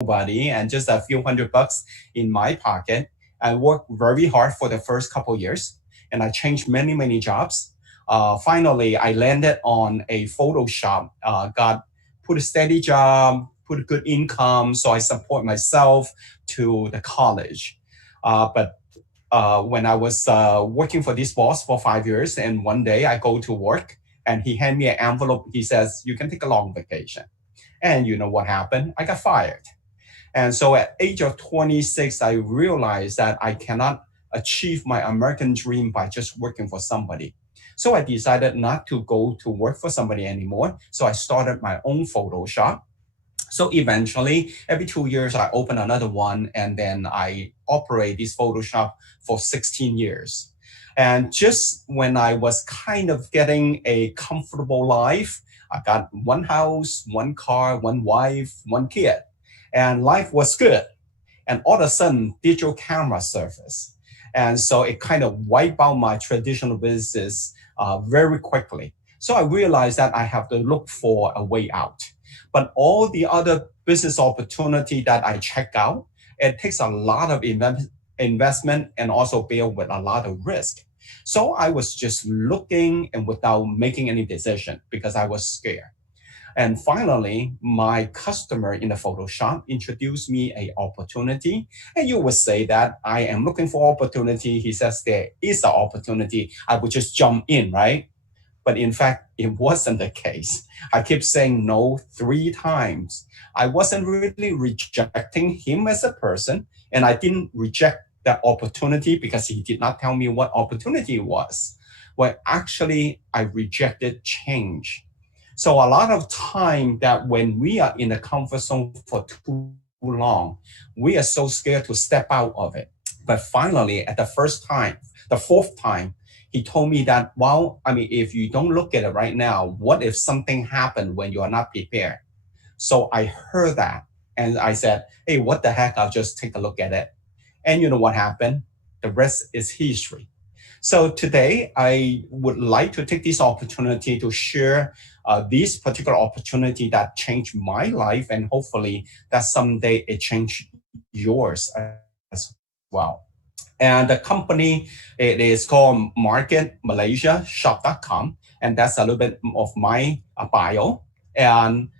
nobody and just a few $100 in my pocket. I worked very hard for the first couple years, and I changed many jobs. Finally, I landed on a Photoshop. Got put a steady job, put a good income, so I support myself to the college. But when I was working for this boss for 5 years, and one day I go to work, and he handed me an envelope. He says, "You can take a long vacation." And you know what happened? I got fired. And so at age of 26, I realized that I cannot achieve my American dream by just working for somebody. So I decided not to go to work for somebody anymore. So I started my own Photoshop. So eventually, every 2 years, I open another one, and then I operate this Photoshop for 16 years. And just when I was kind of getting a comfortable life, I got one house, one car, one wife, one kid, and life was good. And all of a sudden, digital camera surfaced. And so it kind of wiped out my traditional business very quickly. So I realized that I have to look for a way out. But all the other business opportunity that I check out, it takes a lot of investment and also bear with a lot of risk. So I was just looking and without making any decision because I was scared. And finally, my customer in the Photoshop introduced me a opportunity. And you would say that I am looking for opportunity. He says there is an opportunity. I would just jump in, right? But in fact, it wasn't the case. I kept saying no 3 times. I wasn't really rejecting him as a person, and I didn't reject that opportunity because he did not tell me what opportunity it was. Well, actually, I rejected change. So a lot of time that when we are in the comfort zone for too long, we are so scared to step out of it. But finally, at the first time, the fourth time, he told me that, well, I mean, if you don't look at it right now, what if something happened when you are not prepared? So I heard that and I said, hey, what the heck? I'll just take a look at it. And you know what happened? The rest is history. So today, I would like to take this opportunity to share this particular opportunity that changed my life, and hopefully that someday it changed yours as well. And the company, it is called marketmalaysiashop.com. And that's a little bit of my bio. And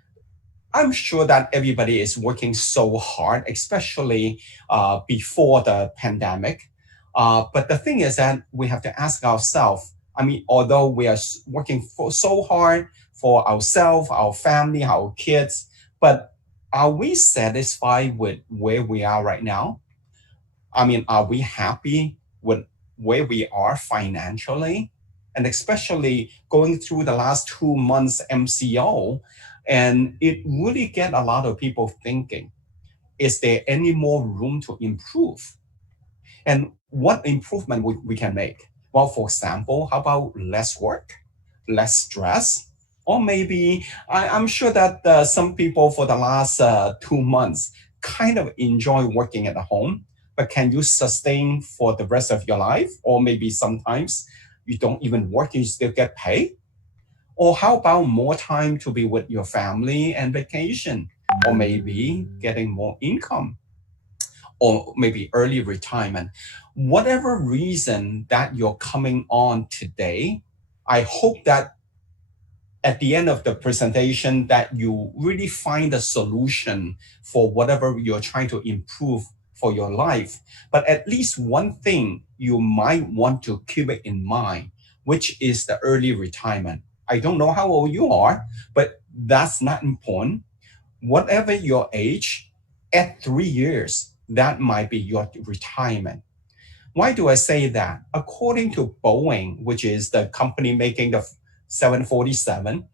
I'm sure that everybody is working so hard, especially before the pandemic. But the thing is that we have to ask ourselves, I mean, although we are working so hard for ourselves, our family, our kids, but are we satisfied with where we are right now? I mean, are we happy with where we are financially? And especially going through the last 2 months MCO, and it really get a lot of people thinking, is there any more room to improve? And what improvement we can make? Well, for example, how about less work, less stress? Or maybe I'm sure that some people for the last 2 months kind of enjoy working at home, but can you sustain for the rest of your life? Or maybe sometimes you don't even work, you still get paid? Or how about more time to be with your family and vacation? Or maybe getting more income? Or maybe early retirement? Whatever reason that you're coming on today, I hope that at the end of the presentation that you really find a solution for whatever you're trying to improve for your life. But at least one thing you might want to keep it in mind, which is the early retirement. I don't know how old you are, but that's not important. Whatever your age, at 3 years, that might be your retirement. Why do I say that? According to Boeing, which is the company making the 747,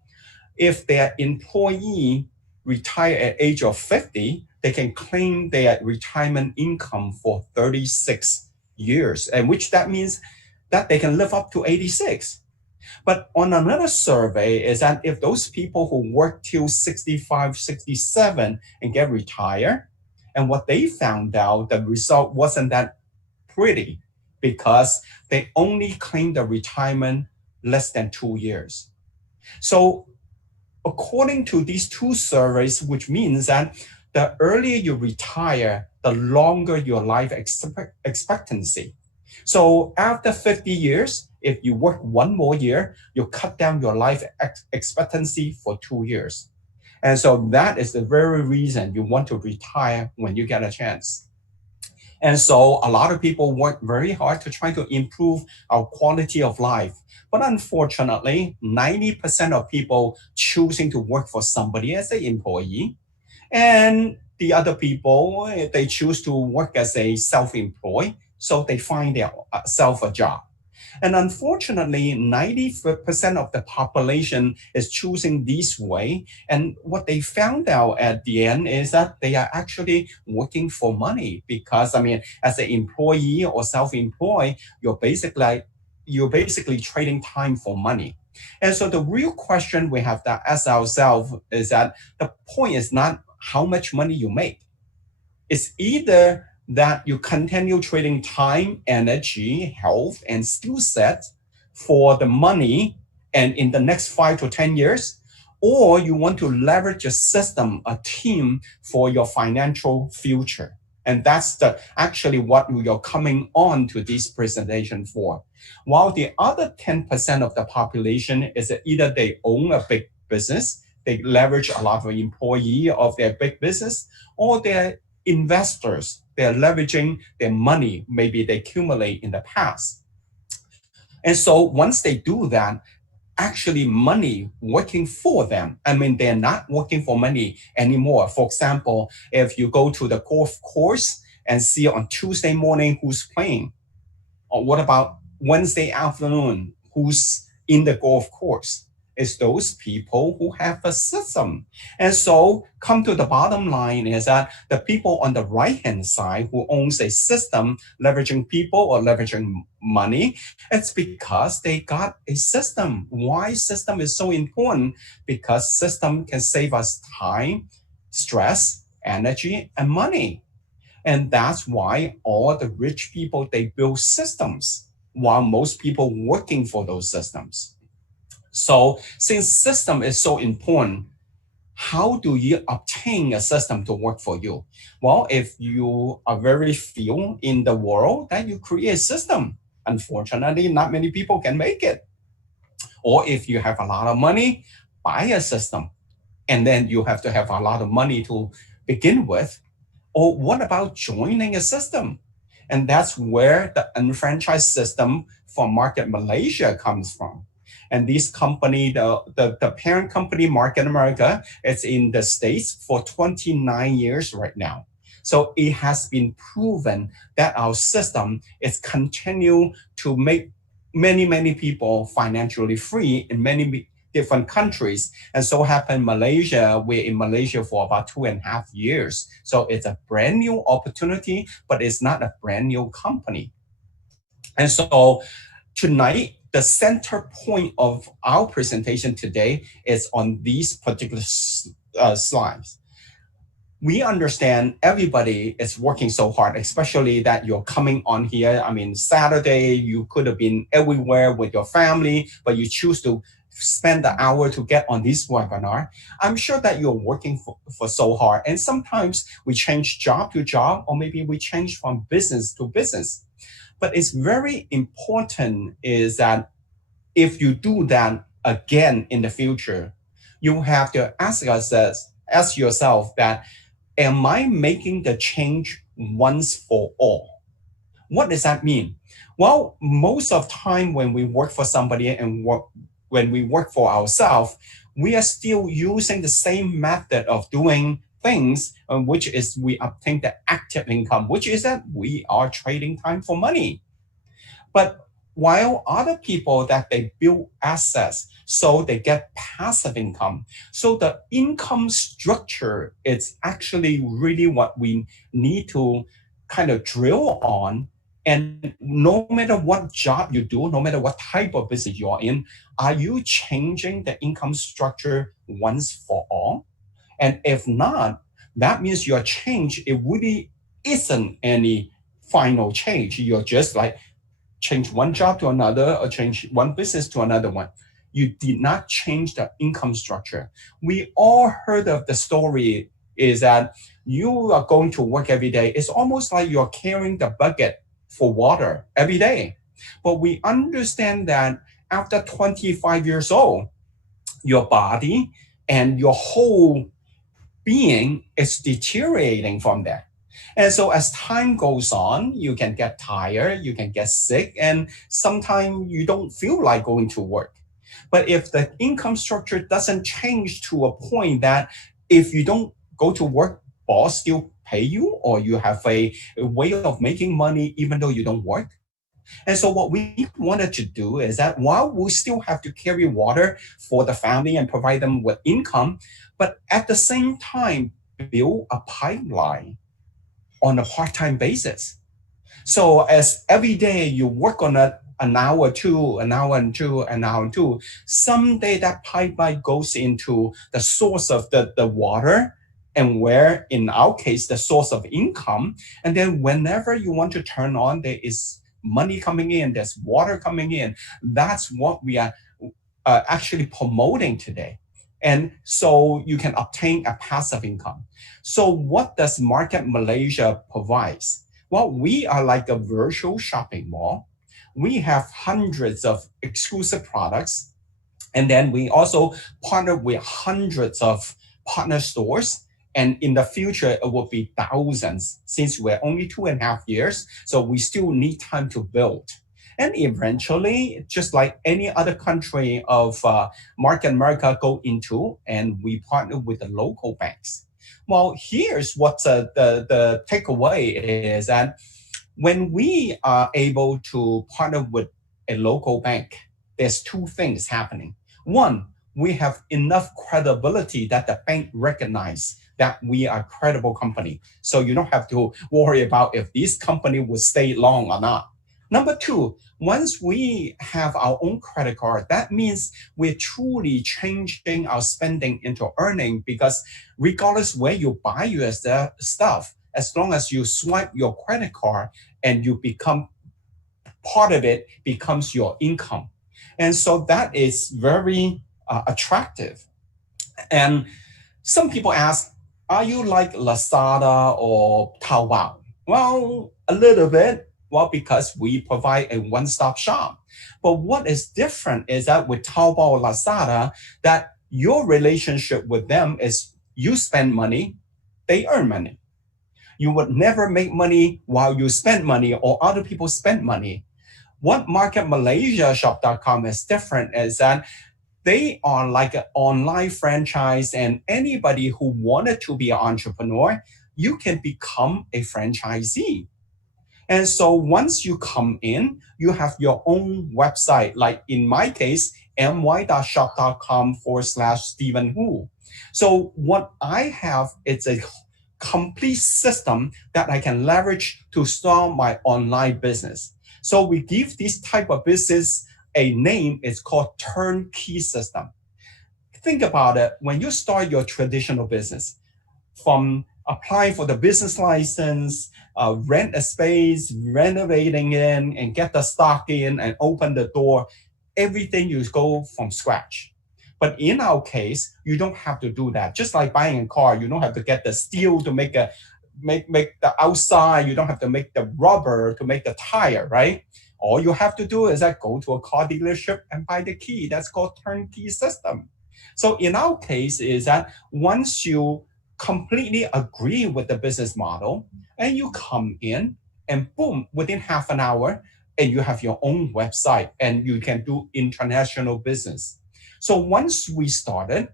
if their employee retire at age of 50, they can claim their retirement income for 36 years, and which that means that they can live up to 86. But on another survey is that if those people who work till 65, 67 and get retired, and what they found out, the result wasn't that pretty because they only claimed the retirement less than 2 years. So according to these two surveys, which means that the earlier you retire, the longer your life expectancy. So after 50 years, if you work one more year, you cut down your life expectancy for 2 years. And so that is the very reason you want to retire when you get a chance. And so a lot of people work very hard to try to improve our quality of life. But unfortunately, 90% of people choosing to work for somebody as an employee, and the other people, they choose to work as a self-employed, so they find their self a job. And unfortunately, 90% of the population is choosing this way. And what they found out at the end is that they are actually working for money because, I mean, as an employee or self-employed, you're basically trading time for money. And so the real question we have to ask ourselves is that the point is not how much money you make. It's either that you continue trading time, energy, health, and skill set for the money and in the next 5 to 10 years, or you want to leverage a system, a team for your financial future. And that's actually what you're coming on to this presentation for. While the other 10% of the population is either they own a big business, they leverage a lot of employee of their big business, or they're investors. They're leveraging their money, maybe they accumulate in the past. And so once they do that, actually money working for them. I mean, they're not working for money anymore. For example, if you go to the golf course and see on Tuesday morning who's playing, or what about Wednesday afternoon who's in the golf course? It's those people who have a system. And so come to the bottom line is that the people on the right-hand side who owns a system leveraging people or leveraging money, it's because they got a system. Why system is so important? Because system can save us time, stress, energy, and money. And that's why all the rich people, they build systems while most people working for those systems. So since system is so important, how do you obtain a system to work for you? Well, if you are very few in the world, then you create a system. Unfortunately, not many people can make it. Or if you have a lot of money, buy a system. And then you have to have a lot of money to begin with. Or what about joining a system? And that's where the unfranchised system for Market Malaysia comes from. And this company, the parent company, Market America, it's in the States for 29 years right now. So it has been proven that our system is continue to make many, many people financially free in many different countries. And so happened Malaysia, we're in Malaysia for about 2.5 years. So it's a brand new opportunity, but it's not a brand new company. And so tonight, the center point of our presentation today is on these particular slides. We understand everybody is working so hard, especially that you're coming on here. I mean, Saturday, you could have been everywhere with your family, but you choose to spend the hour to get on this webinar. I'm sure that you're working for so hard. And sometimes we change job to job, or maybe we change from business to business. But it's very important is that if you do that again in the future, you have to ask yourself that, am I making the change once for all? What does that mean? Well, most of the time when we work for somebody and when we work for ourselves, we are still using the same method of doing things, which is we obtain the active income, which is that we are trading time for money. But while other people that they build assets, so they get passive income. So the income structure is actually really what we need to kind of drill on. And no matter what job you do, no matter what type of business you're in, are you changing the income structure once for all? And if not, that means your change, it really isn't any final change. You're just like change one job to another or change one business to another one. You did not change the income structure. We all heard of the story is that you are going to work every day. It's almost like you're carrying the bucket for water every day. But we understand that after 25 years old, your body and your whole being is deteriorating from that. And so as time goes on, you can get tired, you can get sick, and sometimes you don't feel like going to work. But if the income structure doesn't change to a point that if you don't go to work, boss still pay you, or you have a way of making money even though you don't work. And so what we wanted to do is that while we still have to carry water for the family and provide them with income, but at the same time, build a pipeline on a part-time basis. So as every day you work on it an hour two, an hour and two, an hour and two, someday that pipeline goes into the source of the water, and where in our case the source of income. And then whenever you want to turn on, there is money coming in, there's water coming in. That's what we are actually promoting today. And so you can obtain a passive income. So what does Market Malaysia provides? Well, we are like a virtual shopping mall. We have hundreds of exclusive products. And then we also partner with hundreds of partner stores. And in the future, it will be thousands since we're only 2.5 years. So we still need time to build. And eventually, just like any other country of Market America go into, and we partner with the local banks. Well, here's what the takeaway is that when we are able to partner with a local bank, there's two things happening. One, we have enough credibility that the bank recognize that we are a credible company. So you don't have to worry about if this company will stay long or not. Number two, once we have our own credit card, that means we're truly changing our spending into earning, because regardless where you buy your stuff, as long as you swipe your credit card and you become part of it becomes your income. And so that is very attractive. And some people ask, are you like Lazada or Taobao? Well, a little bit. Well, because we provide a one-stop shop. But what is different is that with Taobao or Lazada, that your relationship with them is you spend money, they earn money. You would never make money while you spend money or other people spend money. What MarketMalaysiaShop.com is different is that they are like an online franchise, and anybody who wanted to be an entrepreneur, you can become a franchisee. And so once you come in, you have your own website. Like in my case, my.shop.com/Stephen Hu. So what I have is a complete system that I can leverage to start my online business. So we give this type of business a name. It's called turnkey system. Think about it. When you start your traditional business, from applying for the business license, rent a space, renovating in, and get the stock in and open the door, everything you go from scratch. But in our case, you don't have to do that. Just like buying a car, you don't have to get the steel to make the outside. You don't have to make the rubber to make the tire, right? All you have to do is that go to a car dealership and buy the key. That's called turnkey system. So in our case is that once you completely agree with the business model and you come in and boom, within half an hour, and you have your own website and you can do international business. So once we started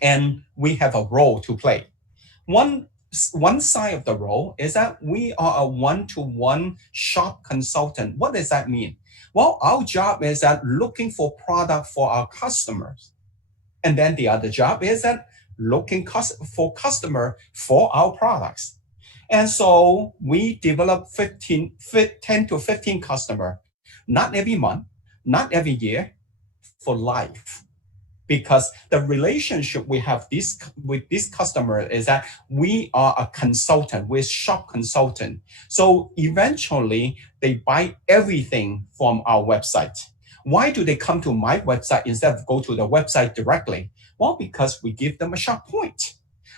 and we have a role to play, one side of the role is that we are a one-to-one shop consultant. What does that mean? Well, our job is that looking for product for our customers. And then the other job is that looking for customer for our products. And so we develop 10 to 15 customer, not every month, not every year, for life. Because the relationship we have with this customer is that we are a consultant, we're shop consultant. So eventually they buy everything from our website. Why do they come to my website instead of go to the website directly? Well, because we give them a shop point.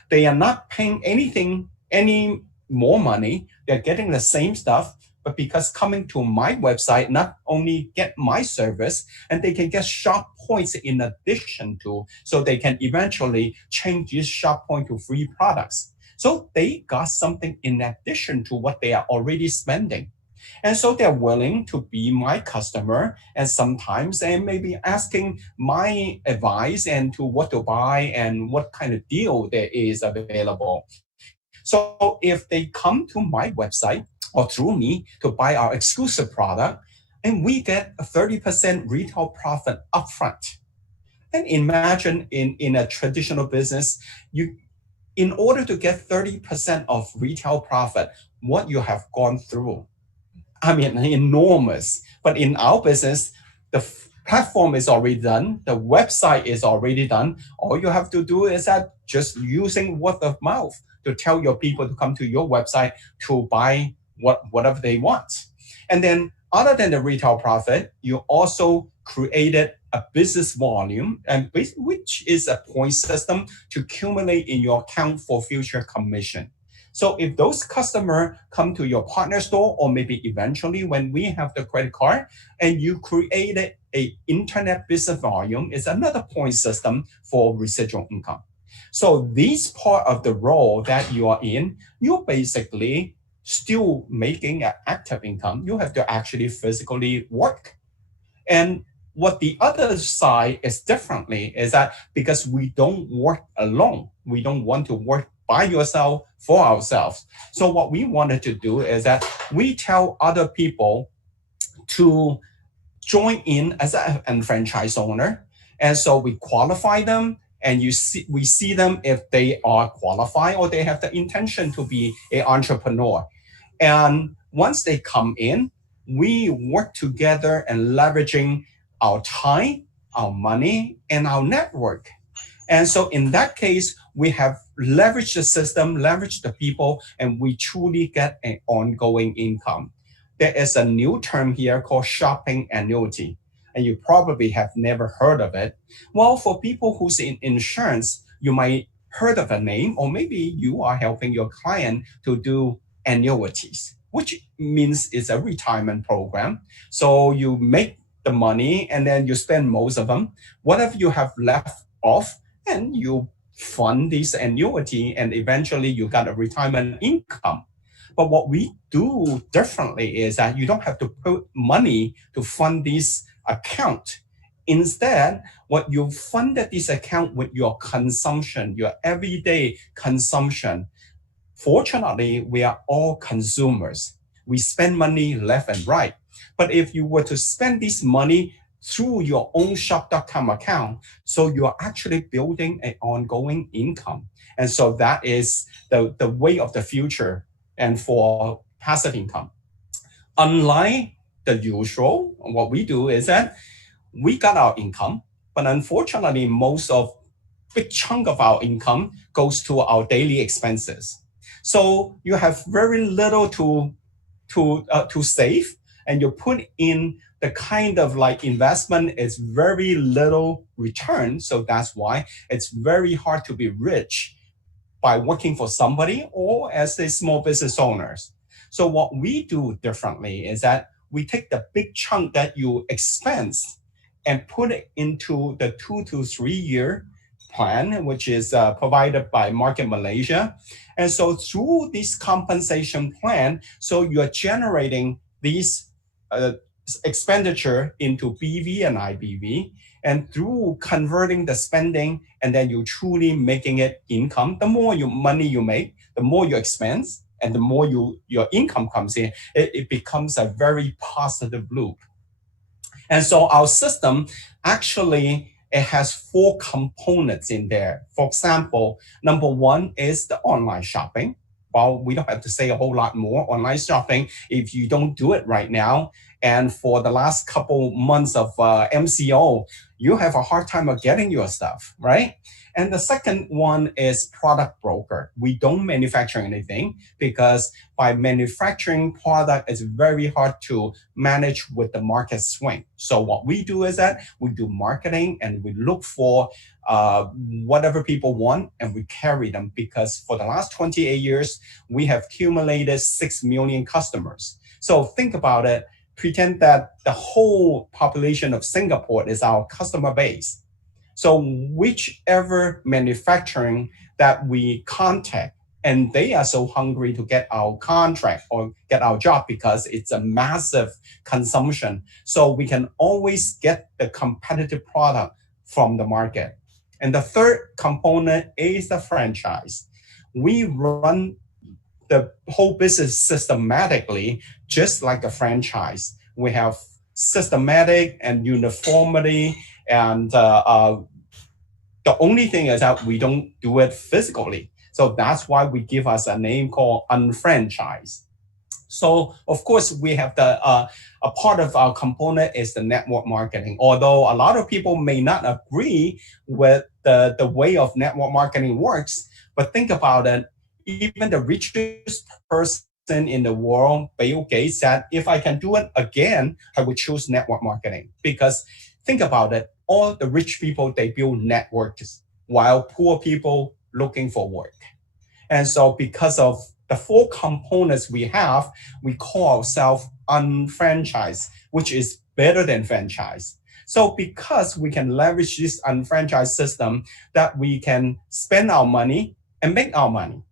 They are not paying any more money. They're getting the same stuff, but because coming to my website, not only get my service, and they can get shop points in addition to, so they can eventually change this shop point to free products. So they got something in addition to what they are already spending. And so they're willing to be my customer. And sometimes they may be asking my advice and to what to buy and what kind of deal there is available. So if they come to my website or through me to buy our exclusive product, and we get a 30% retail profit upfront. And imagine in a traditional business, in order to get 30% of retail profit, what you have gone through. I mean, enormous. But in our business, the platform is already done. The website is already done. All you have to do is that just using word of mouth to tell your people to come to your website to buy whatever they want. And then other than the retail profit, you also created a business volume, and which is a point system to accumulate in your account for future commission. So if those customers come to your partner store, or maybe eventually when we have the credit card, and you created a internet business volume, is another point system for residual income. So this part of the role that you are in, you're basically still making an active income. You have to actually physically work. And what the other side is differently is that because we don't work alone, we don't want to work by yourself for ourselves. So what we wanted to do is that we tell other people to join in as an Unfranchise owner. And so we qualify them, and we see them if they are qualified or they have the intention to be an entrepreneur. And once they come in, we work together and leveraging our time, our money, and our network. And so in that case, we have leveraged the system, leveraged the people, and we truly get an ongoing income. There is a new term here called shopping annuity, and you probably have never heard of it. Well, for people who's in insurance, you might heard of a name, or maybe you are helping your client to do annuities, which means it's a retirement program. So you make the money and then you spend most of them. Whatever you have left off, and you fund this annuity, and eventually you got a retirement income. But what we do differently is that you don't have to put money to fund this account. Instead, what you funded this account with your consumption, your everyday consumption. Fortunately, we are all consumers. We spend money left and right. But if you were to spend this money through your own shop.com account, so you are actually building an ongoing income. And so that is the way of the future and for passive income. Unlike the usual, what we do is that we got our income, but unfortunately, big chunk of our income goes to our daily expenses. So you have very little to save, and you put in the kind of like investment is very little return. So that's why it's very hard to be rich by working for somebody or as a small business owners. So what we do differently is that we take the big chunk that you expense and put it into the 2 to 3 year plan, which is provided by Market Malaysia. And so through this compensation plan, so you're generating these expenditure into BV and IBV, and through converting the spending, and then you truly making it income. The more money you make, the more you expense, and the more your income comes in, it becomes a very positive loop. And so our system actually, it has 4 components in there. For example, number 1 is the online shopping. Well, we don't have to say a whole lot more. Online shopping, if you don't do it right now, and for the last couple months of MCO, you have a hard time of getting your stuff, right? And the second one is product broker. We don't manufacture anything because by manufacturing product, it's very hard to manage with the market swing. So what we do is that we do marketing and we look for whatever people want and we carry them, because for the last 28 years, we have accumulated 6 million customers. So think about it. Pretend that the whole population of Singapore is our customer base. So whichever manufacturing that we contact, and they are so hungry to get our contract or get our job because it's a massive consumption. So we can always get the competitive product from the market. And the third component is the franchise. We run the whole business systematically, just like a franchise. We have systematic and uniformity, and the only thing is that we don't do it physically. So that's why we give us a name called Unfranchise. So of course we have a part of our component is the network marketing. Although a lot of people may not agree with the way of network marketing works, but think about it. Even the richest person in the world, Bill Gates, said, if I can do it again, I would choose network marketing. Because think about it, all the rich people, they build networks while poor people looking for work. And so because of the 4 components we have, we call ourselves unfranchised, which is better than franchise. So because we can leverage this unfranchised system, that we can spend our money and make our money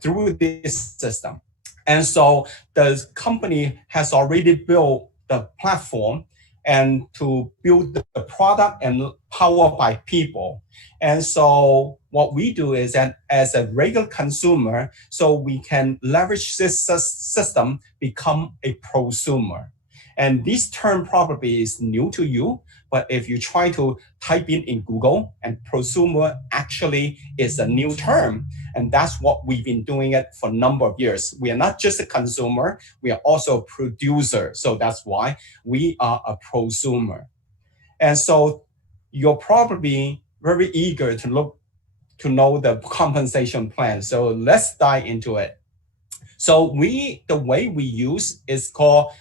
through this system. And so the company has already built the platform and to build the product and powered by people. And so what we do is that as a regular consumer, so we can leverage this system, become a prosumer. And this term probably is new to you, but if you try to type in Google, and prosumer actually is a new term. And that's what we've been doing it for a number of years. We are not just a consumer, we are also a producer. So that's why we are a prosumer. And so you're probably very eager to know the compensation plan. So let's dive into it. So the way we use is called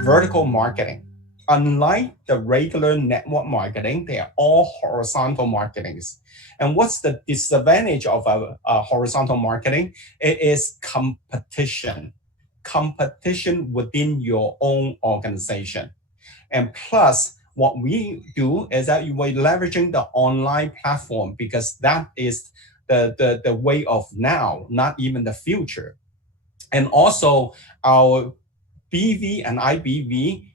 vertical marketing. Unlike the regular network marketing, they are all horizontal marketings. And what's the disadvantage of a horizontal marketing? It is competition. Competition within your own organization. And plus, what we do is that we're leveraging the online platform, because that is the way of now, not even the future. And also our BV and IBV,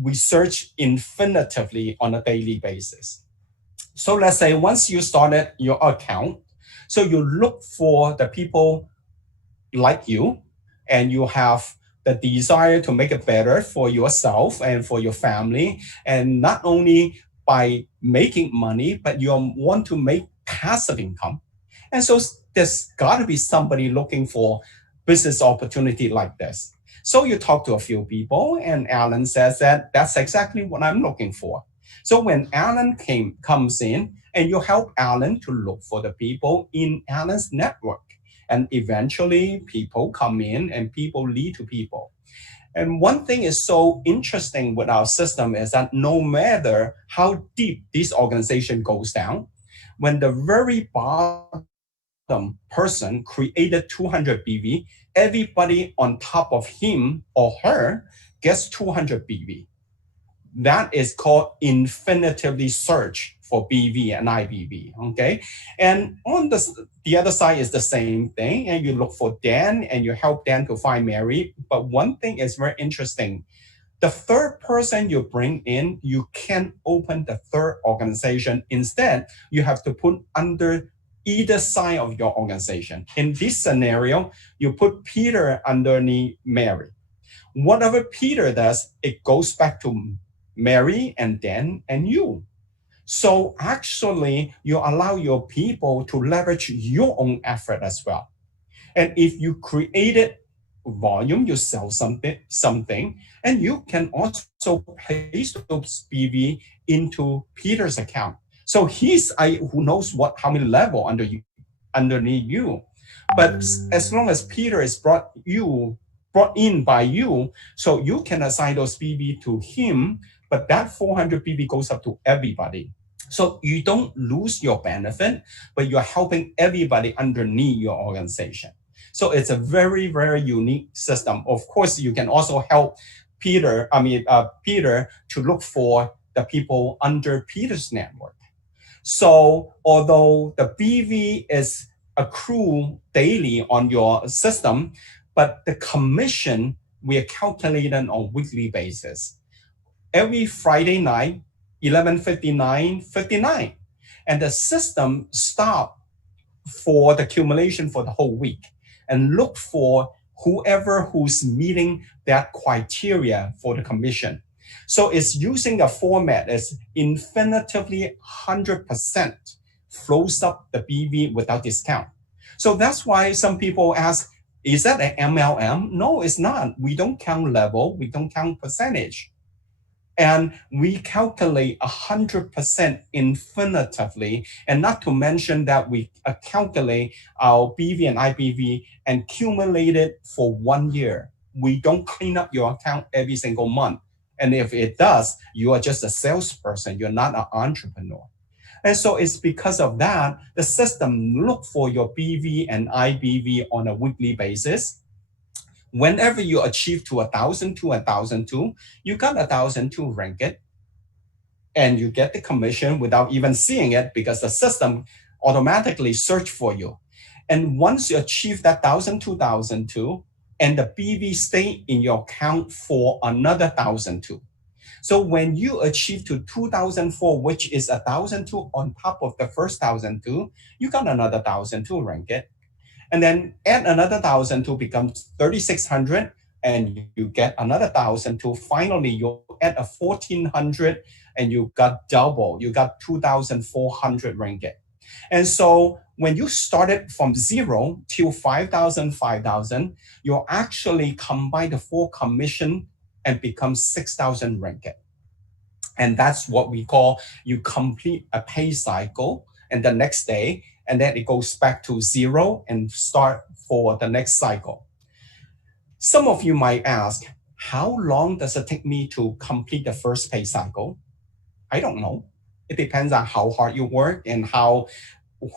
we search infinitively on a daily basis. So let's say once you started your account, so you look for the people like you, and you have the desire to make it better for yourself and for your family. And not only by making money, but you want to make passive income. And so there's got to be somebody looking for business opportunity like this. So you talk to a few people, and Alan says that that's exactly what I'm looking for. So when Alan comes in, and you help Alan to look for the people in Alan's network, and eventually people come in and people lead to people. And one thing is so interesting with our system is that no matter how deep this organization goes down, when the very bottom person created 200 BV, everybody on top of him or her gets 200 BV. That is called infinitively search for BV and IBV, okay? And on the other side is the same thing, and you look for Dan and you help Dan to find Mary. But one thing is very interesting. The third person you bring in, you can't open the third organization. Instead, you have to put under either side of your organization. In this scenario, you put Peter underneath Mary. Whatever Peter does, it goes back to Mary and Dan and you. So actually, you allow your people to leverage your own effort as well. And if you created volume, you sell something, and you can also place those BV into Peter's account. So he's who knows how many level underneath you. But as long as Peter is brought in by you, so you can assign those BV to him, but that 400 BV goes up to everybody. So you don't lose your benefit, but you're helping everybody underneath your organization. So it's a very, very unique system. Of course, you can also help Peter to look for the people under Peter's network. So although the BV is accrued daily on your system, but the commission we are calculating on a weekly basis. Every Friday night, 11:59:59, and the system stop for the accumulation for the whole week and look for whoever who's meeting that criteria for the commission. So it's using a format that's infinitively 100% flows up the BV without discount. So that's why some people ask, is that an MLM? No, it's not. We don't count level. We don't count percentage. And we calculate 100% infinitively, and not to mention that we calculate our BV and IBV and accumulate it for 1 year. We don't clean up your account every single month. And if it does, you are just a salesperson. You're not an entrepreneur. And so it's because of that, the system look for your BV and IBV on a weekly basis. Whenever you achieve to 1,002, you got 1,002 ringgit, and you get the commission without even seeing it because the system automatically search for you. And once you achieve that 1,002, and the BV stay in your account for another 1,002. So when you achieve to 2,004, which is 1,002 on top of the first 1,002, you got another 1,002 ringgit. And then add another 1,002 becomes 3,600, and you get another 1,002. Finally, you add a 1,400, and you got double. You got 2,400 ringgit. And so when you started from 0 till 5,000, 5,000, you actually combine the 4 commission and become 6,000 ringgit. And that's what we call you complete a pay cycle, and the next day, and then it goes back to 0 and start for the next cycle. Some of you might ask, how long does it take me to complete the first pay cycle? I don't know. It depends on how hard you work and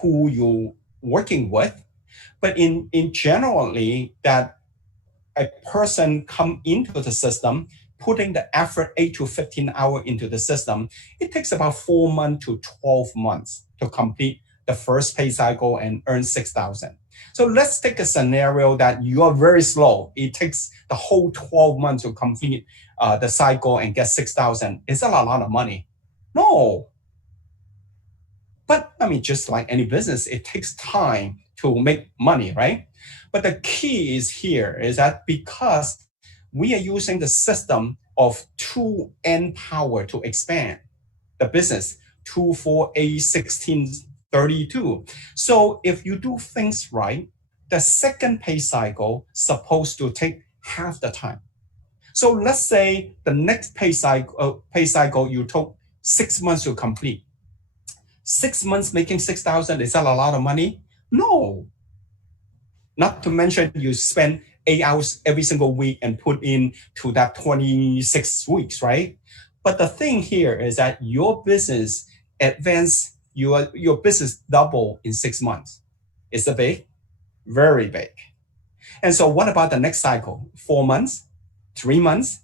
who you're working with. But in generally, that a person come into the system, putting the effort 8 to 15 hours into the system, it takes about 4 months to 12 months to complete the first pay cycle and earn 6,000. So let's take a scenario that you are very slow. It takes the whole 12 months to complete the cycle and get 6,000. Is that a lot of money? No. But I mean, just like any business, it takes time to make money, right? But the key is here is that because we are using the system of 2n power to expand the business, 2, 4, 8, 16, 32. So if you do things right, the second pay cycle is supposed to take half the time. So let's say the next pay cycle you took 6 months to complete. 6 months making 6,000, is that a lot of money? No. Not to mention you spend 8 hours every single week and put in to that 26 weeks, right? But the thing here is that your business advance, your business double in 6 months. Is it big? Very big. And so what about the next cycle? 4 months, 3 months,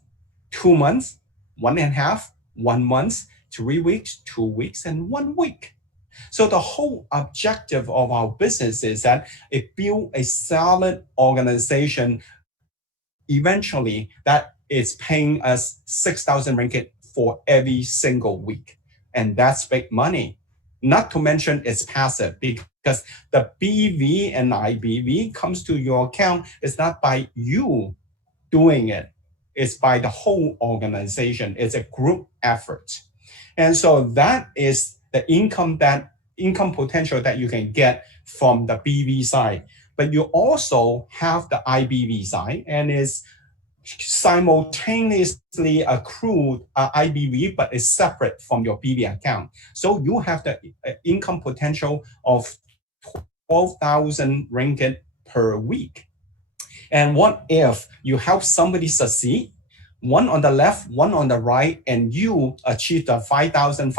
2 months, 1.5, 1 month, 3 weeks, 2 weeks, and 1 week. So the whole objective of our business is that it build a solid organization eventually that is paying us 6,000 ringgit for every single week. And that's big money. Not to mention it's passive because the BV and IBV comes to your account. It's not by you doing it. It's by the whole organization. It's a group effort. And so that is the income potential that you can get from the BV side. but you also have the IBV side, and is simultaneously accrued IBV, but it's separate from your BV account. So you have the income potential of 12,000 ringgit per week. And what if you help somebody succeed, one on the left, one on the right, and you achieve the 5,000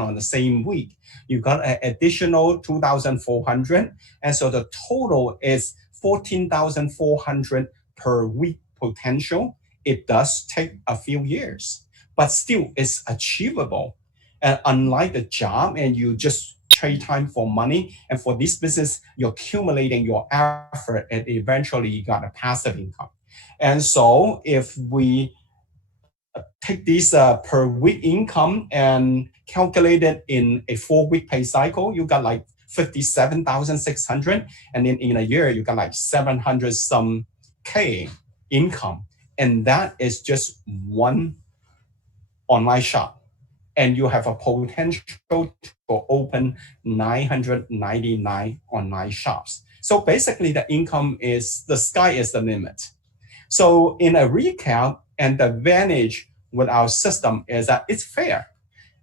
on the same week? You got an additional 2,400. And so the total is 14,400 per week potential. It does take a few years, but still it's achievable. And unlike the job, and you just trade time for money, and for this business, you're accumulating your effort, and eventually you got a passive income. And so if we take this per week income and calculate it in a 4-week pay cycle, you got like 57,600, and then in a year you got like 700 some K income, and that is just one online shop. And you have a potential to open 999 online shops. So basically the income is, the sky is the limit. So in a recap, and the advantage with our system is that it's fair.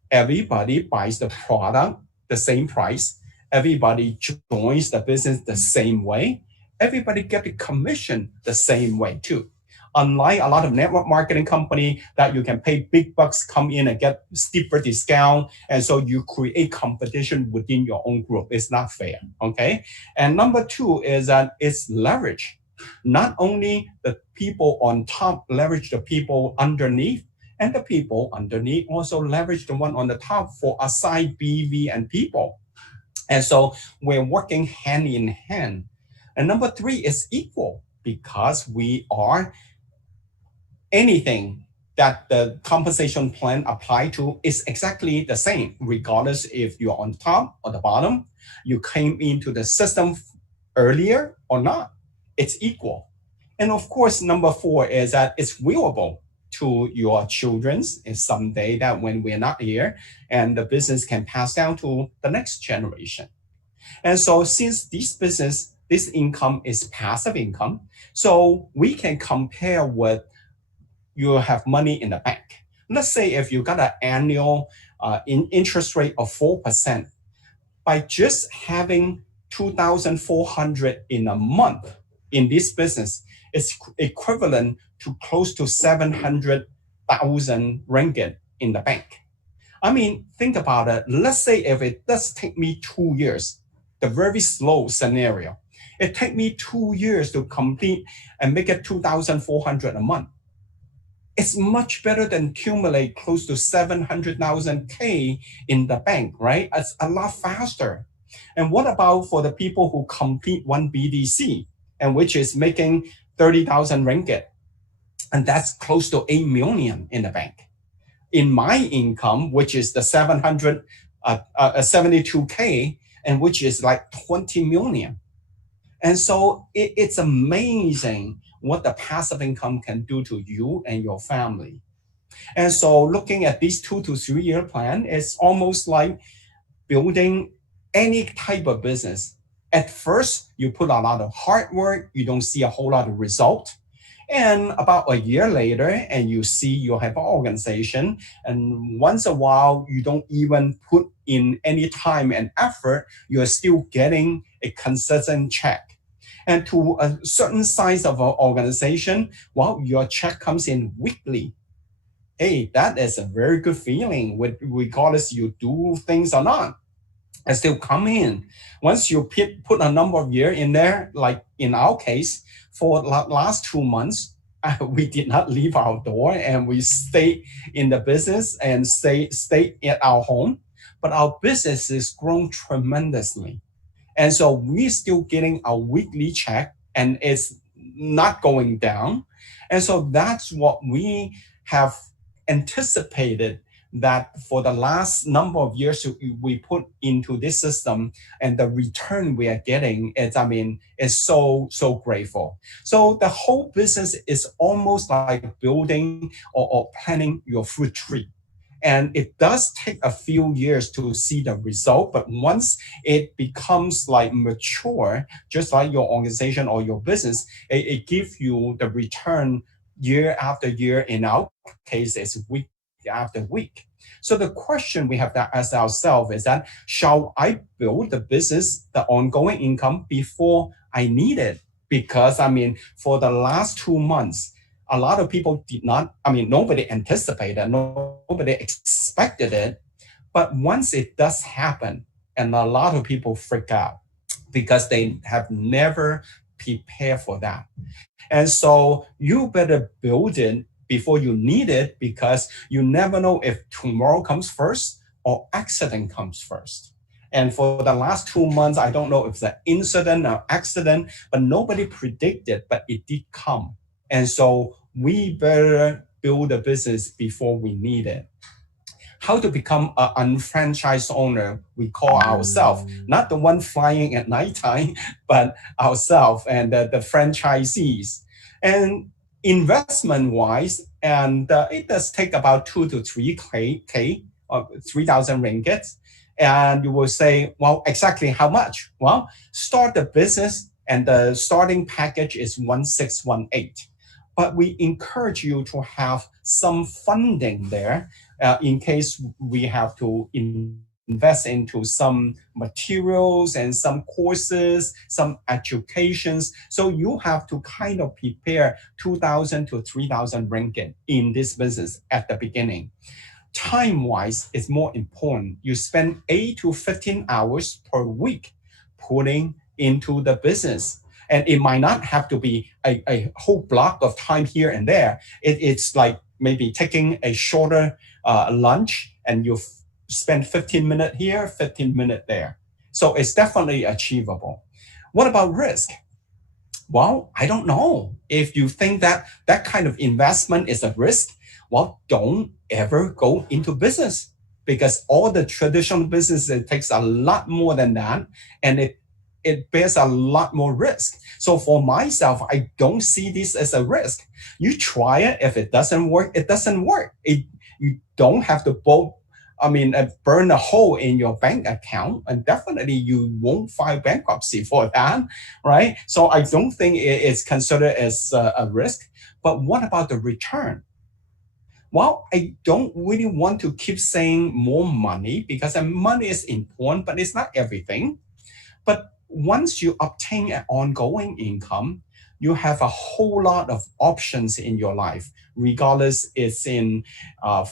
Everybody buys the product the same price. Everybody joins the business the same way. Everybody get the commission the same way too. Unlike a lot of network marketing company that you can pay big bucks, come in and get steeper discount, and so you create competition within your own group. It's not fair, okay? And number two is that it's leverage. Not only the people on top leverage the people underneath, and the people underneath also leverage the one on the top for aside BV and people. And so we're working hand in hand. And number three is equal, because we are anything that the compensation plan apply to is exactly the same, regardless if you're on top or the bottom, you came into the system earlier or not, it's equal. And of course, number four is that it's willable to your children's if someday that when we're not here, and the business can pass down to the next generation. And so since this business, this income is passive income, so we can compare with you have money in the bank. Let's say if you got an annual interest rate of 4%, by just having 2,400 in a month in this business, it's equivalent to close to 700,000 ringgit in the bank. I mean, think about it. Let's say if it does take me 2 years, the very slow scenario, it take me 2 years to complete and make it 2,400 a month. It's much better than accumulate close to 700,000 K in the bank, right? It's a lot faster. And what about for the people who complete one BDC, and which is making 30,000 ringgit? And that's close to 8 million in the bank. In my income, which is the 72K, and which is like 20 million. And so it's amazing what the passive income can do to you and your family. And so looking at this 2 to 3 year plan, it's almost like building any type of business. At first, you put a lot of hard work, you don't see a whole lot of result. And about a year later, and you see you have an organization, and once a while, you don't even put in any time and effort, you're still getting a consistent check. And to a certain size of an organization, well, your check comes in weekly. Hey, that is a very good feeling, regardless you do things or not. And still come in. Once you put a number of years in there, like in our case, for the last 2 months, we did not leave our door, and we stayed in the business and stay at our home. But our business has grown tremendously. And so we're still getting a weekly check, and it's not going down. And so that's what we have anticipated, that for the last number of years we put into this system, and the return we are getting is so grateful. So the whole business is almost like building or planting your fruit tree. And it does take a few years to see the result, but once it becomes like mature, just like your organization or your business, it gives you the return year after year. In our case, it's week after week. So the question we have to ask ourselves is that, shall I build the business, the ongoing income before I need it? Because for the last 2 months, a lot of people did not, nobody anticipated, nobody expected it. But once it does happen, and a lot of people freak out because they have never prepared for that. And so you better build it before you need it, because you never know if tomorrow comes first or accident comes first. And for the last 2 months, I don't know if it's an incident or accident, but nobody predicted, but it did come. And so we better build a business before we need it. How to become an unfranchised owner, we call ourselves, not the one flying at nighttime, but ourselves and the franchisees. And investment wise, and it does take about 2 to 3K, 3,000 ringgit. And you will say, well, exactly how much? Well, start the business, and the starting package is 1618. But we encourage you to have some funding there in case we have to invest into some materials and some courses, some educations. So you have to kind of prepare 2,000 to 3,000 ringgit in this business at the beginning. Time-wise is more important. You spend 8 to 15 hours per week putting into the business. And it might not have to be a whole block of time here and there. It's like maybe taking a shorter lunch, and you spend 15 minutes here, 15 minutes there. So it's definitely achievable. What about risk? Well, I don't know. If you think that that kind of investment is a risk, well, don't ever go into business, because all the traditional business, it takes a lot more than that, and it bears a lot more risk. So for myself, I don't see this as a risk. You try it. If it doesn't work, it doesn't work. You don't have to burn a hole in your bank account, and definitely you won't file bankruptcy for that, right? So I don't think it's considered as a risk. But what about the return? Well, I don't really want to keep saying more money, because money is important, but it's not everything. But once you obtain an ongoing income, you have a whole lot of options in your life, regardless it's in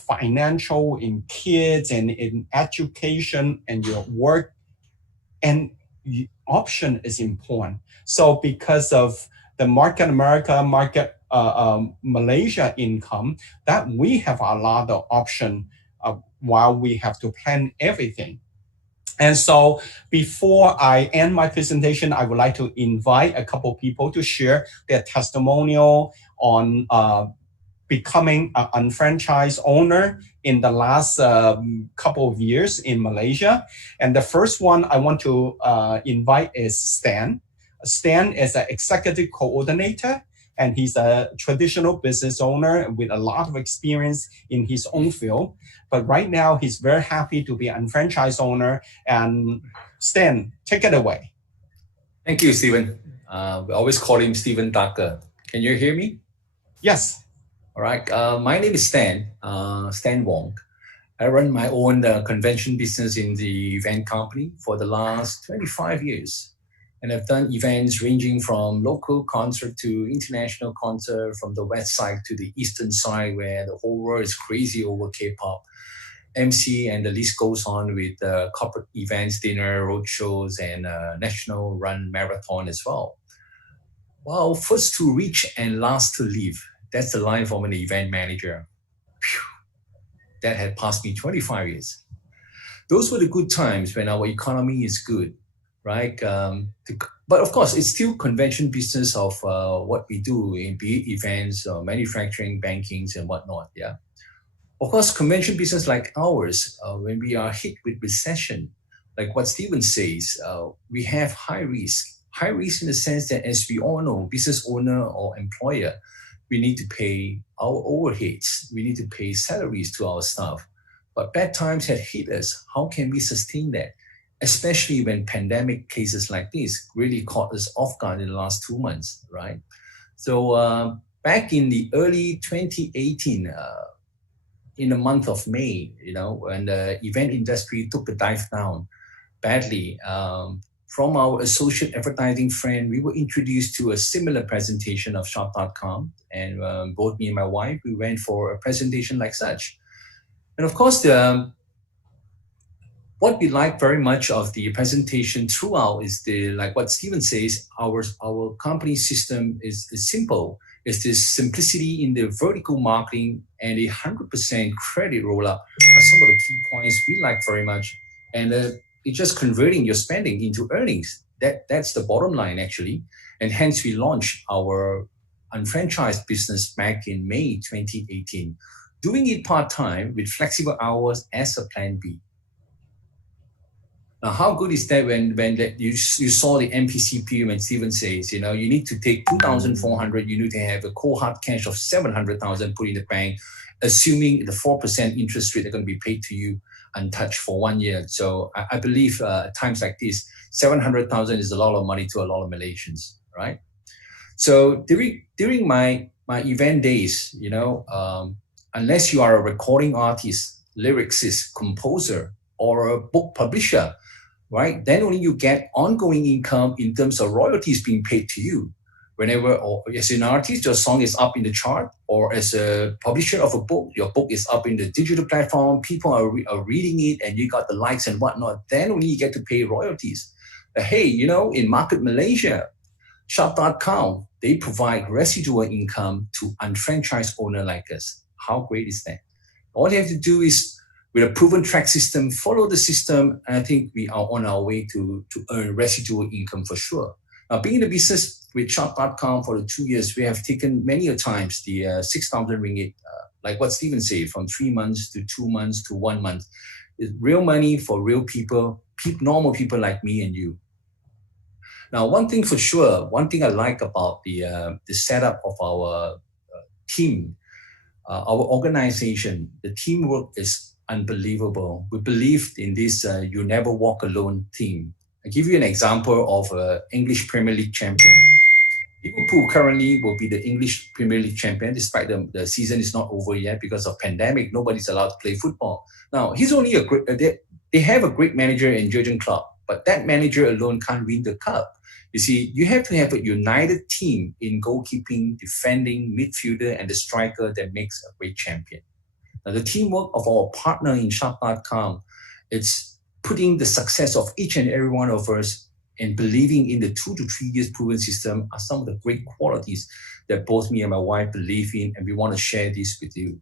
financial, in kids, and in education, and your work. And option is important. So because of the market America, market Malaysia income, that we have a lot of option while we have to plan everything. And so before I end my presentation, I would like to invite a couple people to share their testimonial on becoming an unfranchised owner in the last couple of years in Malaysia. And the first one I want to invite is Stan. Stan is an executive coordinator, and he's a traditional business owner with a lot of experience in his own field. But right now, he's very happy to be an unfranchised owner. And Stan, take it away. Thank you, Stephen. We always call him Stephen Tucker. Can you hear me? Yes. All right. My name is Stan, Stan Wong. I run my own convention business in the event company for the last 25 years. And I've done events ranging from local concert to international concert, from the west side to the eastern side, where the whole world is crazy over K-pop. MC, and the list goes on with corporate events, dinner, road shows, and national run marathon as well. Well, first to reach and last to leave. That's the line from an event manager. Phew, that had passed me 25 years. Those were the good times when our economy is good, right? But of course, it's still convention business of what we do, in be it events, manufacturing, bankings, and whatnot. Yeah. Of course, convention business like ours, when we are hit with recession, like what Stephen says, we have high risk. High risk in the sense that, as we all know, business owner or employer, we need to pay our overheads. We need to pay salaries to our staff. But bad times had hit us. How can we sustain that? Especially when pandemic cases like this really caught us off guard in the last 2 months, right? So back in the early 2018, in the month of May, when the event industry took a dive down badly, from our associate advertising friend, we were introduced to a similar presentation of shop.com. And both me and my wife, we went for a presentation like such. And of course, what we like very much of the presentation throughout is the, like what Steven says, our company system is simple. It's this simplicity in the vertical marketing and a 100% credit roll up are some of the key points we like very much. And it's just converting your spending into earnings. That's the bottom line actually. And hence we launched our unfranchised business back in May 2018, doing it part-time with flexible hours as a plan B. Now, how good is that when you saw the MPCP when Steven says, you need to take 2,400, you need to have a cold hard cash of 700,000 put in the bank, assuming the 4% interest rate are going to be paid to you untouched for 1 year. So I believe at times like this, 700,000 is a lot of money to a lot of Malaysians, right? So during my event days, unless you are a recording artist, lyricist, composer, or a book publisher, right? Then only you get ongoing income in terms of royalties being paid to you. Whenever, or as an artist, your song is up in the chart, or as a publisher of a book, your book is up in the digital platform, people are reading it, and you got the likes and whatnot, then only you get to pay royalties. But hey, in Market Malaysia, Shop.com, they provide residual income to unfranchised owner like us. How great is that? All you have to do is, with a proven track system, follow the system, and I think we are on our way to earn residual income for sure. Now, being in the business with Shop.com for the 2 years, we have taken many a times the 6,000 ringgit, like what Steven said, from 3 months to 2 months to 1 month. It's real money for real people, normal people like me and you. Now, one thing for sure, one thing I like about the setup of our team, our organization, the teamwork is unbelievable. We believe in this "you never walk alone" theme. I give you an example of an English Premier League champion. Liverpool currently will be the English Premier League champion, despite the season is not over yet because of pandemic. Nobody's allowed to play football. Now, he's only a great. They have a great manager in Jurgen Klopp, but that manager alone can't win the cup. You see, you have to have a united team in goalkeeping, defending, midfielder, and the striker that makes a great champion. Now, the teamwork of our partner in Shop.com, it's putting the success of each and every one of us and believing in the 2 to 3 years proven system are some of the great qualities that both me and my wife believe in, and we want to share this with you.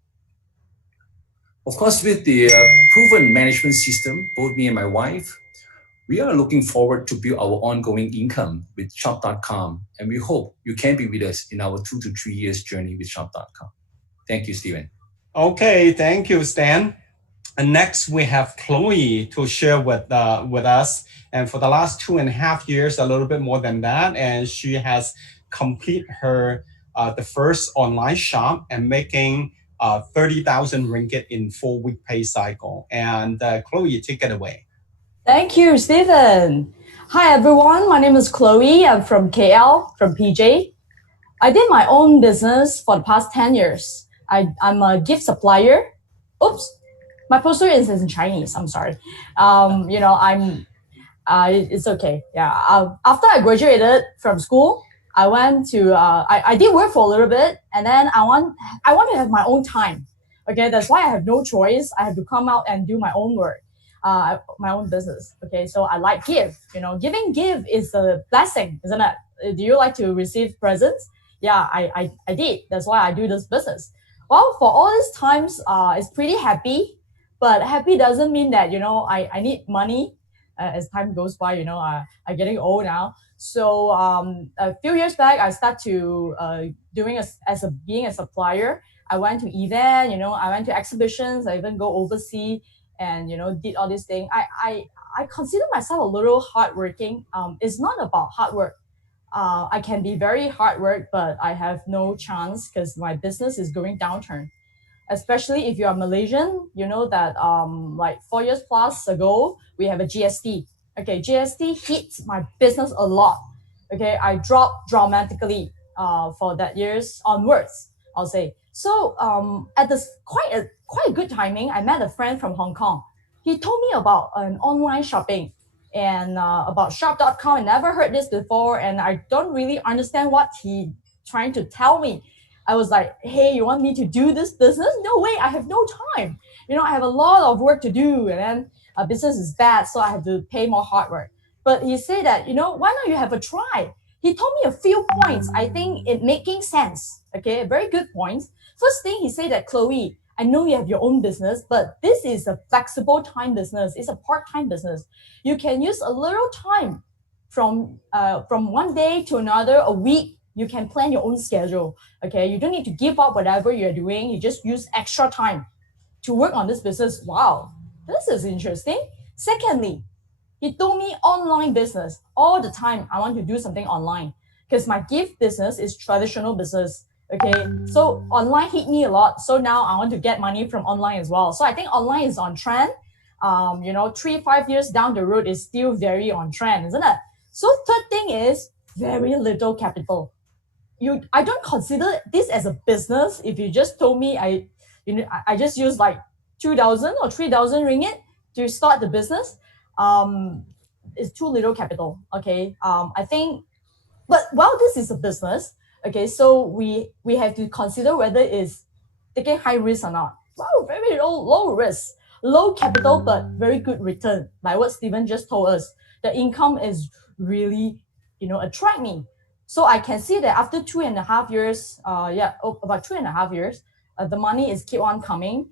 Of course, with the proven management system, both me and my wife, we are looking forward to build our ongoing income with Shop.com, and we hope you can be with us in our 2 to 3 years journey with Shop.com. Thank you, Steven. Okay, thank you, Stan. And next we have Chloe to share with us. And for the last 2.5 years, a little bit more than that, and she has completed her the first online shop and making 30,000 ringgit in 4-week pay cycle. And Chloe, take it away. Thank you, Stephen. Hi, everyone. My name is Chloe. I'm from KL, from PJ. I did my own business for the past 10 years. I'm a gift supplier. Oops, my poster is in Chinese. I'm sorry. It's okay. Yeah. After I graduated from school, I went to, I did work for a little bit, and then I want to have my own time. Okay, that's why I have no choice. I have to come out and do my own work. My own business. Okay, so I like give. Giving is a blessing, isn't it? Do you like to receive presents? Yeah, I did. That's why I do this business. Well, for all these times, it's pretty happy, but happy doesn't mean that I need money. As time goes by, I'm getting old now. So a few years back, I started to being a supplier. I went to event. I went to exhibitions. I even go overseas and did all these things. I consider myself a little hardworking. It's not about hard work. I can be very hard work, but I have no chance because my business is going downturn. especially if you are Malaysian, you know that like 4 years plus ago, we have a GST. Okay, GST hit my business a lot. Okay, I dropped dramatically for that years onwards, I'll say. So at this quite a good timing, I met a friend from Hong Kong. He told me about an online shopping and about shop.com. I never heard this before, and I don't really understand what he trying to tell me. I was like, hey, you want me to do this business? No way, I have no time. I have a lot of work to do, and then business is bad, so I have to pay more hard work. But he said that, why not you have a try? He told me a few points. I think it making sense. Okay, very good points. First thing he said that, Chloe, I know you have your own business, but this is a flexible time business. It's a part-time business. You can use a little time from one day to another, a week. You can plan your own schedule. Okay, you don't need to give up whatever you're doing. You just use extra time to work on this business. Wow, this is interesting. Secondly, he told me online business all the time. I want to do something online because my gift business is traditional business. Okay, so online hit me a lot. So now I want to get money from online as well. So I think online is on trend. 3-5 years down the road is still very on trend, isn't it? So third thing is very little capital. I don't consider this as a business. If you just told me I just use like 2,000 or 3,000 ringgit to start the business, it's too little capital. Okay, I think, but while this is a business, okay, so we have to consider whether it's taking high risk or not. Wow, very low risk, low capital, but very good return. Like what Stephen just told us, the income is really, attract me. So I can see that after 2.5 years, about 2.5 years, the money is keep on coming.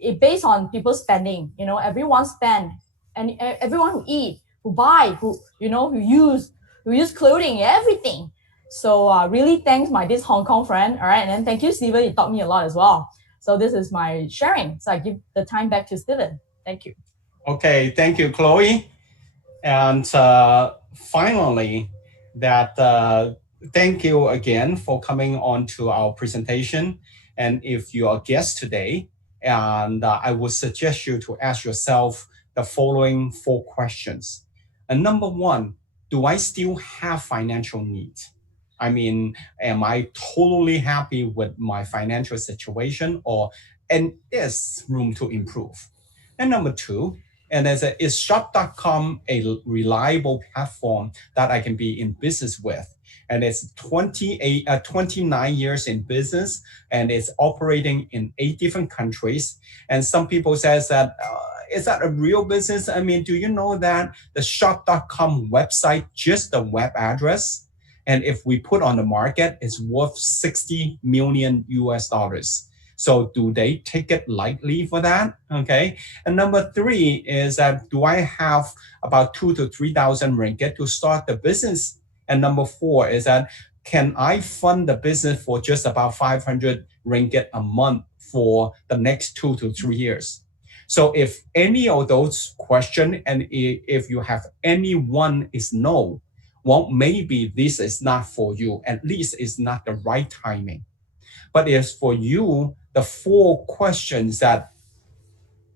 It based on people spending. Everyone spend, and everyone who eat, who buy, who use clothing, everything. So really thanks this Hong Kong friend. All right, and then thank you, Steven. You taught me a lot as well. So this is my sharing. So I give the time back to Steven. Thank you. Okay, thank you, Chloe. And finally, thank you again for coming on to our presentation. And if you are a guest today, and I would suggest you to ask yourself the following 4 questions. And number 1, do I still have financial needs? I mean, am I totally happy with my financial situation, and is room to improve? And number 2, and is shop.com a reliable platform that I can be in business with? And it's 29 years in business, and it's operating in 8 different countries. And some people says that, is that a real business? I mean, do you know that the shop.com website, just the web address, and if we put on the market, it's worth $60 million US. So do they take it lightly for that? Okay. And number 3 is that, do I have about 2,000 to 3,000 ringgit to start the business? And number 4 is that, can I fund the business for just about 500 ringgit a month for the next 2 to 3 years? So if any of those questions, and if you have any one is no, well, maybe this is not for you. At least it's not the right timing. But if for you, the 4 questions that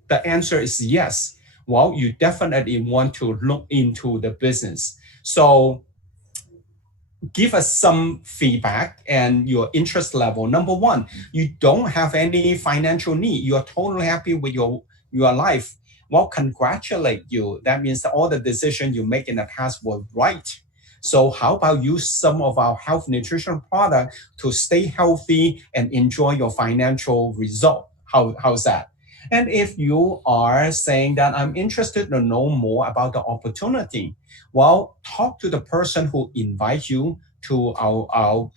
the answer is yes, well, you definitely want to look into the business. So give us some feedback and your interest level. Number 1, you don't have any financial need. You are totally happy with your life. Well, congratulate you. That means that all the decisions you make in the past were right. So how about use some of our health nutrition product to stay healthy and enjoy your financial result? How's that? And if you are saying that I'm interested to know more about the opportunity, well, talk to the person who invites you to our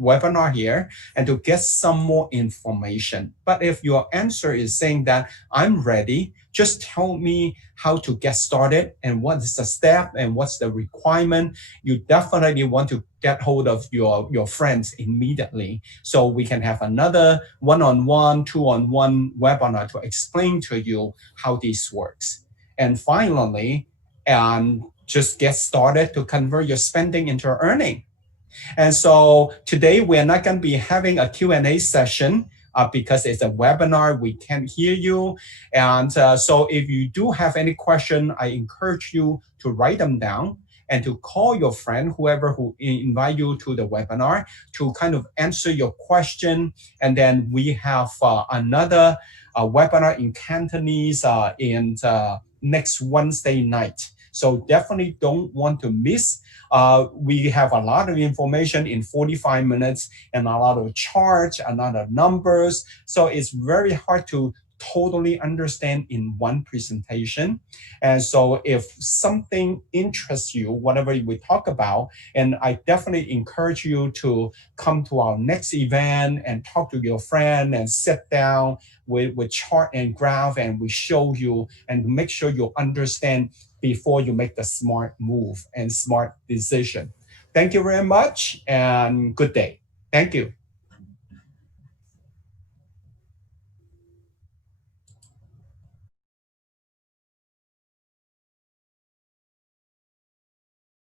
webinar here and to get some more information. But if your answer is saying that I'm ready, just tell me how to get started and what is the step and what's the requirement. You definitely want to get hold of your friends immediately so we can have another one-on-one, two-on-one webinar to explain to you how this works. And finally, just get started to convert your spending into earning. And so today we're not going to be having a Q&A session. because it's a webinar, we can't hear you. And so if you do have any question, I encourage you to write them down and to call your friend, whoever who invite you to the webinar, to kind of answer your question. And then we have another webinar in Cantonese in next Wednesday night. So definitely don't want to miss. We have a lot of information in 45 minutes and a lot of charts, a lot of numbers. So it's very hard to totally understand in one presentation. And so if something interests you, whatever we talk about, and I definitely encourage you to come to our next event and talk to your friend and sit down with chart and graph, and we show you and make sure you understand before you make the smart move and smart decision. Thank you very much and good day. Thank you.